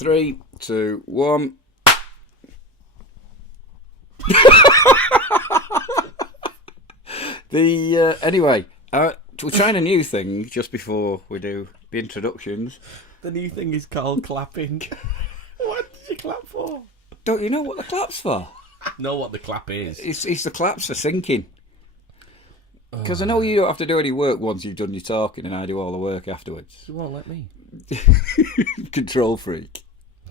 3, 2, 1. Anyway, we're trying a new thing just before we do the introductions. The new thing is called clapping. What did you clap for? Don't you know what the clap's for? I know what the clap is. It's the claps for syncing. Because I know you don't have to do any work once you've done your talking, and I do all the work afterwards. You won't let me. Control freak.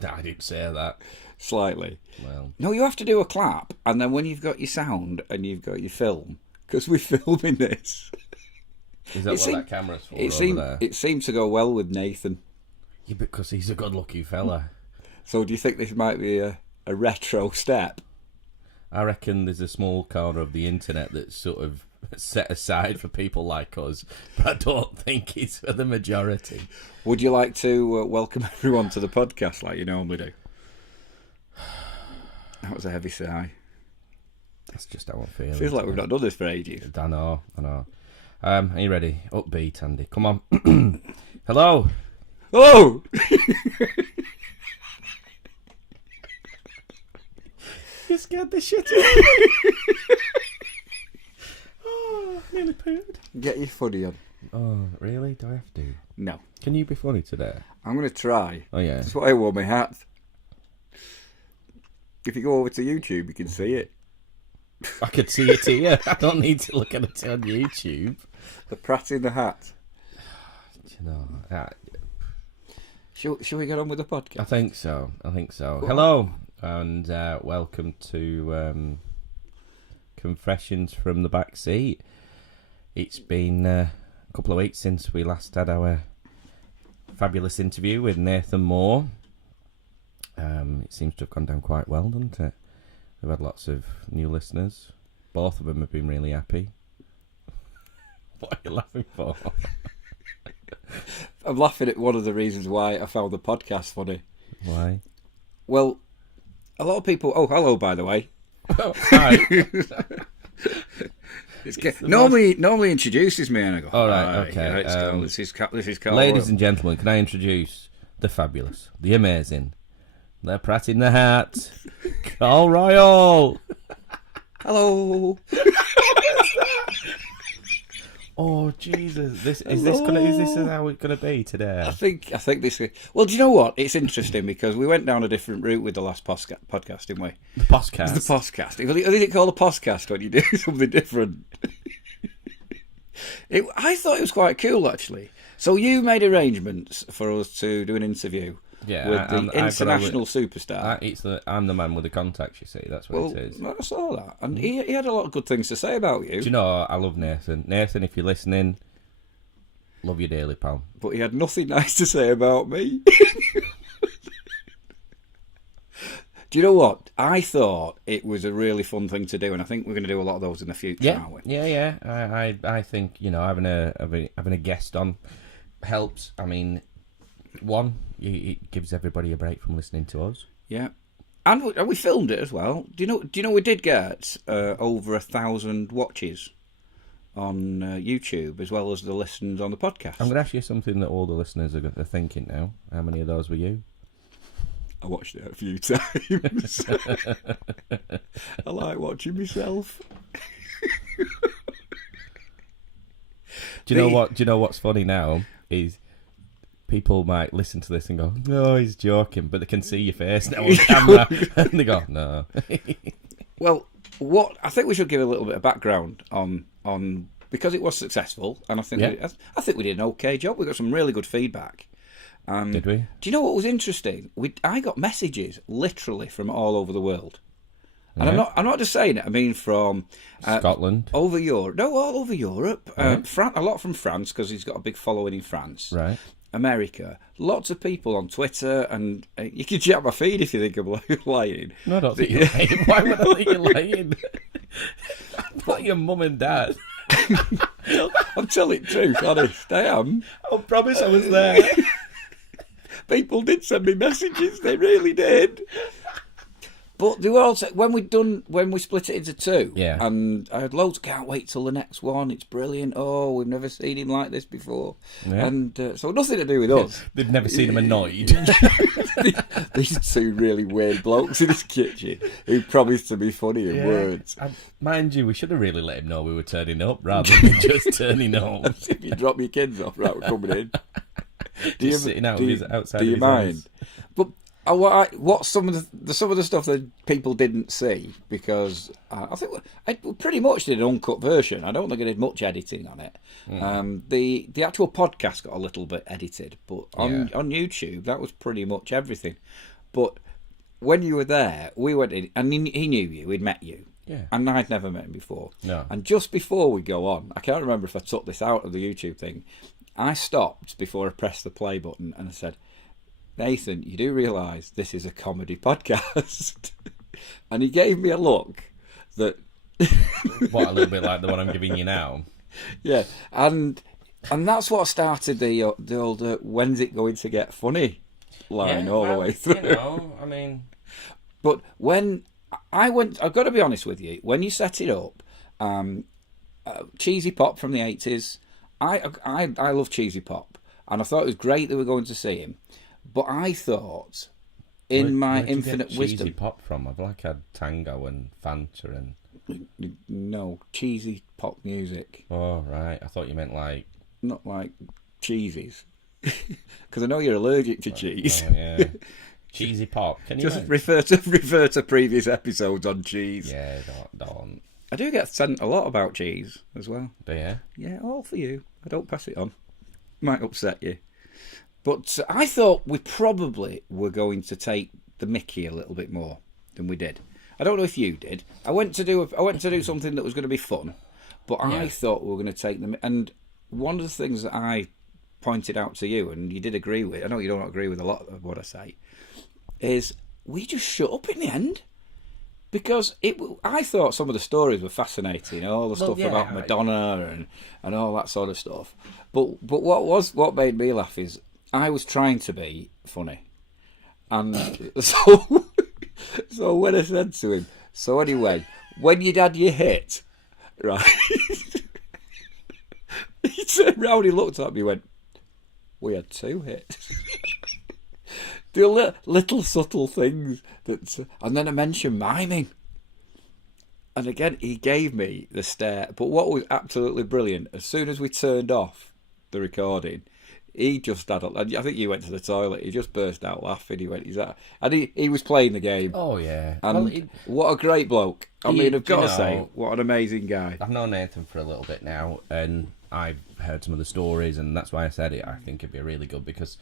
No, I didn't say that. Slightly. Well, No, you have to do a clap, and then when you've got your sound and you've got your film, because we're filming this. is that what that camera's for there? It seemed to go well with Nathan. Yeah, because he's a good-looking fella. So do you think this might be a retro step? I reckon there's a small corner of the internet that's sort of set aside for people like us, but I don't think it's for the majority. Would you like to welcome everyone to the podcast like you normally do? That was a heavy sigh. That's just how I feel. Feels like we've not done this for ages. I know. Are you ready? Upbeat, Andy. Come on. Hello. Oh! You scared the shit out of me. Oh, nearly pooed. Get your footy on. Oh, really? Do I have to? No. Can you be funny today? I'm going to try. Oh, yeah. That's why I wore my hat. If you go over to YouTube, you can see it. I could see it here. I don't need to look at it on YouTube. The Pratt in the hat. You know, Shall we get on with the podcast? I think so. Hello, and welcome to Confessions from the Back Seat. It's been a couple of weeks since we last had our fabulous interview with Nathan Moore. It seems to have gone down quite well, doesn't it? We've had lots of new listeners. Both of them have been really happy. What are you laughing for? I'm laughing at one of the reasons why I found the podcast funny. Why? Well, a lot of people... Oh, hello, by the way. Oh, hi. Normally introduces me and I go... All right, okay. Right, this is Carl ladies Royle. and gentlemen, can I introduce the fabulous, the amazing, the Pratt in the hat, Carl Royle. Hello. Oh Jesus! Is this how it's gonna be today? I think this. Well, do you know what? It's interesting because we went down a different route with the last podcast, didn't we? The podcast. The podcast. What did it call a podcast when you do something different? I thought it was quite cool actually. So you made arrangements for us to do an interview. Yeah, with the international superstar. I'm the man with the contacts, you see. That's what it is. I saw that. And he had a lot of good things to say about you. Do you know, I love Nathan. Nathan, if you're listening, love you dearly, pal. But he had nothing nice to say about me. Do you know what? I thought it was a really fun thing to do, and I think we're going to do a lot of those in the future, aren't we? Yeah. I think, having a guest on helps. I mean... One, it gives everybody a break from listening to us. Yeah, and we filmed it as well. Do you know we did get over 1,000 watches on YouTube as well as the listens on the podcast. I'm going to ask you something that all the listeners are thinking now. How many of those were you? I watched it a few times. I like watching myself. Do you know what's funny now is. People might listen to this and go, "No, he's joking," but they can see your face now on camera, and they go, "No." Well, I think we should give a little bit of background on because it was successful, and I think we did an okay job. We got some really good feedback. Did we? Do you know what was interesting? I got messages literally from all over the world, and I'm not just saying it. I mean from Scotland, over Europe. No, all over Europe. Right. A lot from France because he's got a big following in France. Right. America, lots of people on Twitter, and you can check my feed if you think I'm lying. No, I don't think you're lying. Why would I think you're lying? I'm like your mum and dad. I'm telling the truth, honest, I am. I promise I was there. People did send me messages, they really did. But they were also when we split it into two. Yeah. And I had loads. Can't wait till the next one. It's brilliant. Oh, we've never seen him like this before. Yeah. And so nothing to do with us. They'd never seen him annoyed. These two really weird blokes in his kitchen who promised to be funny in words. Mind you, we should have really let him know we were turning up rather than just turning up. As if you drop your kids off, right, we're coming in. Sitting outside. Do you of his mind? house. But what some of the stuff that people didn't see, because I think I pretty much did an uncut version. I don't think I did much editing on it. The actual podcast got a little bit edited, but on YouTube that was pretty much everything. But when you were there, we went in, and he knew you, he'd met you. Yeah. And I'd never met him before. No. And just before we go on, I can't remember if I took this out of the YouTube thing. I stopped before I pressed the play button and I said, Nathan, you do realise this is a comedy podcast? And he gave me a look that... What, a little bit like the one I'm giving you now? Yeah, and that's what started the old when's it going to get funny line the way through. You know, I mean... But when I went... I've got to be honest with you, when you set it up, Cheesy Pop from the 80s... I love Cheesy Pop, and I thought it was great that we were going to see him. But I thought, in my infinite wisdom, Cheesy Pop from? I've had Tango and Fanta and no cheesy pop music. Oh right, I thought you meant like not like cheesies, because I know you're allergic to cheese. Oh, yeah, Cheesy Pop. Can you just refer to previous episodes on cheese? Yeah, don't. I do get sent a lot about cheese as well. Do you? Yeah, all for you. I don't pass it on. Might upset you. But I thought we probably were going to take the mickey a little bit more than we did. I don't know if you did. I went to do something that was going to be fun, but I thought we were going to take them. And one of the things that I pointed out to you, and you did agree with, I know you don't agree with a lot of what I say, is we just shut up in the end. Because I thought some of the stories were fascinating, all the stuff about Madonna and all that sort of stuff. But what made me laugh is I was trying to be funny, and so when I said to him, so anyway, when you'd had your hit, right? He turned round, he looked at me, and went, "We had 2 hits." The little subtle things and then I mentioned miming, and again he gave me the stare. But what was absolutely brilliant, as soon as we turned off the recording, he just had I think you went to the toilet. He just burst out laughing. He went, "Is that?" And he was playing the game. Oh yeah, and what a great bloke. I mean, I've got to say, what an amazing guy. I've known Nathan for a little bit now, and I've heard some of the stories, and that's why I said it. I think it'd be really good because,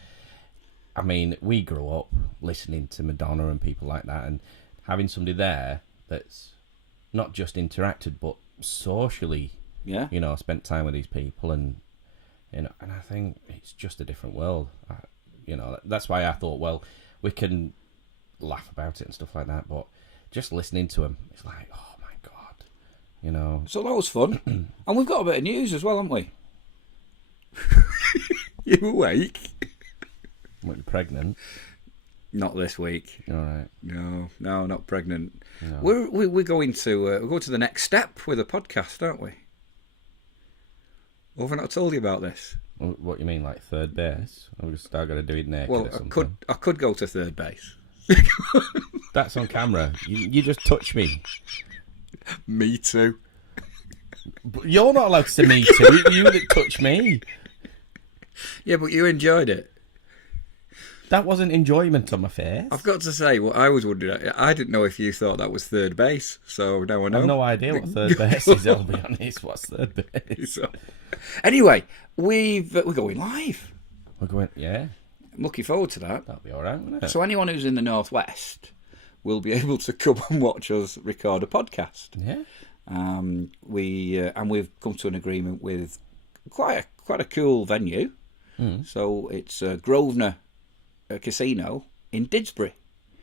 I mean, we grew up listening to Madonna and people like that, and having somebody there that's not just interacted, but socially, spent time with these people, and and I think it's just a different world. That's why I thought, well, we can laugh about it and stuff like that, but just listening to him, it's like, oh my God, So that was fun, and we've got a bit of news as well, haven't we? You awake? We're pregnant. Not this week. All right. No, not pregnant. No. We're going to the next step with a podcast, aren't we? Or have I not told you about this? What you mean, like third base? I'm just got to do it naked. Well, or something. I could go to third base. That's on camera. You just touch me. Me too. But you're not allowed to say me too. You that touch me. Yeah, but you enjoyed it. That wasn't enjoyment on my face. I've got to say, what I was wondering, I didn't know if you thought that was third base, so now I know. I've no idea what third base is, I'll be honest. What's third base? So, anyway, we're going live. We're going, yeah. I'm looking forward to that. That'll be all right, won't it? So anyone who's in the Northwest will be able to come and watch us record a podcast. Yeah. We've come to an agreement with quite a cool venue. So it's Grosvenor Casino in Didsbury.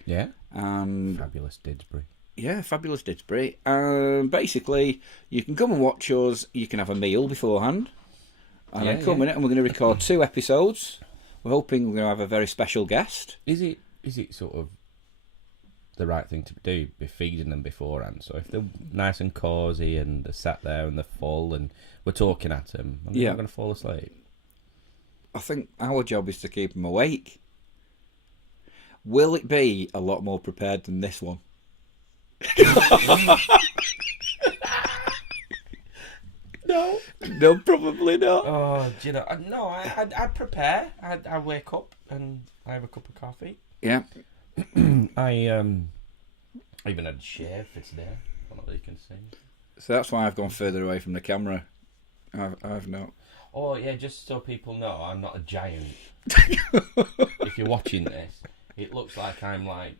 Yeah. And fabulous Didsbury. Yeah, fabulous Didsbury. Basically, you can come and watch us. You can have a meal beforehand, and then come in, and we're going to record 2 episodes. We're hoping we're going to have a very special guest. Is it sort of the right thing to do? Be feeding them beforehand. So if they're nice and cosy and they're sat there and they're full and we're talking at them, and they're not going to fall asleep. I think our job is to keep them awake. Will it be a lot more prepared than this one? No. No, probably not. Oh, do you know? No, I'd prepare. I'd wake up and I have a cup of coffee. Yeah. I even had a shave for today. I don't know if you can see. So that's why I've gone further away from the camera. I've not. Oh yeah, just so people know, I'm not a giant. If you're watching this, it looks like I'm like.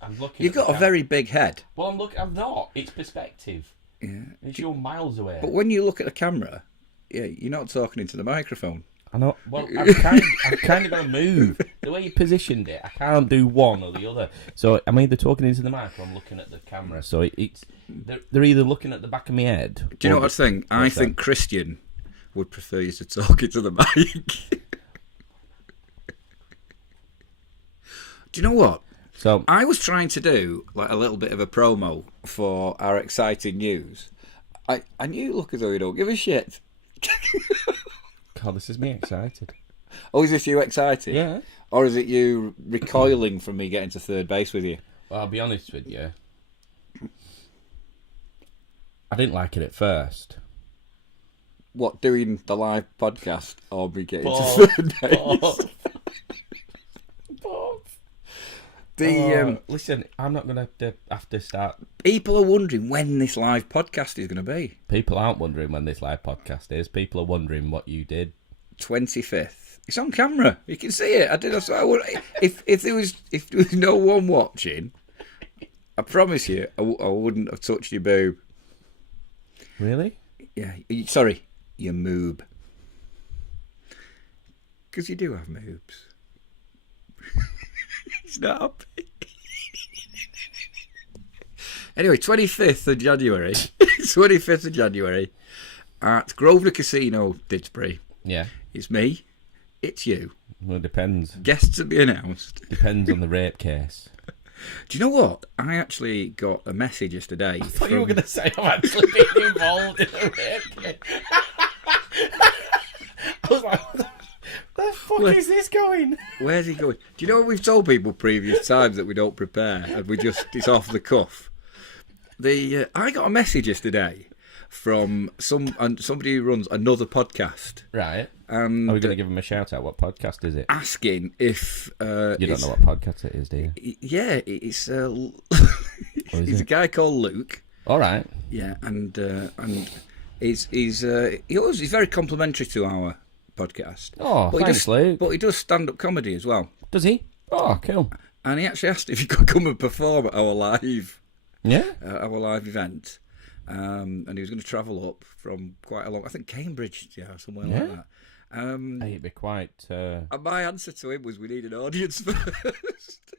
I'm looking. You've got a very big head. Well, I'm not. It's perspective. Yeah. It's you're miles away. But when you look at the camera, yeah, you're not talking into the microphone. I know. Well, I'm kind of going to move. The way you positioned it, I can't do one or the other. So I'm either talking into the mic or I'm looking at the camera. So they're either looking at the back of my head. Do you know what I think? I think Christian would prefer you to talk into the mic. Do you know what? So I was trying to do like a little bit of a promo for our exciting news. I knew, look as though you don't give a shit. God, this is me excited. Oh, is this you excited? Yeah. Or is it you recoiling from me getting to third base with you? Well, I'll be honest with you. I didn't like it at first. What, doing the live podcast or me getting Both. to third base? Both. Listen, I'm not going to have to start. People are wondering when this live podcast is going to be. People aren't wondering when this live podcast is. People are wondering what you did. 25th. It's on camera. You can see it. I did. If there was no one watching, I promise you, I wouldn't have touched your boob. Really? Yeah. Sorry, your moob. Because you do have moobs. He's not happy. Anyway, 25th of January. 25th of January at Grosvenor Casino, Didsbury. Yeah. It's me. It's you. Well, it depends. Guests to be announced. Depends on the rape case. Do you know what? I actually got a message yesterday. I thought you were going to say I've actually been involved in a rape case. I was like, where the fuck is this going? Where's he going? Do you know what we've told people previous times that we don't prepare and it's off the cuff? I got a message yesterday from somebody who runs another podcast. Right. Are we going to give him a shout out? What podcast is it? Asking if you don't know what podcast it is, do you? Yeah, it's He's a guy called Luke. All right. Yeah, and he's very complimentary to our podcast. Oh, thanks, Luke. But he does stand-up comedy as well. Does he? Oh, cool. And he actually asked if he could come and perform at our live event. And he was going to travel up from quite a long, I think Cambridge, somewhere like that. It'd be quite. And my answer to him was, we need an audience first.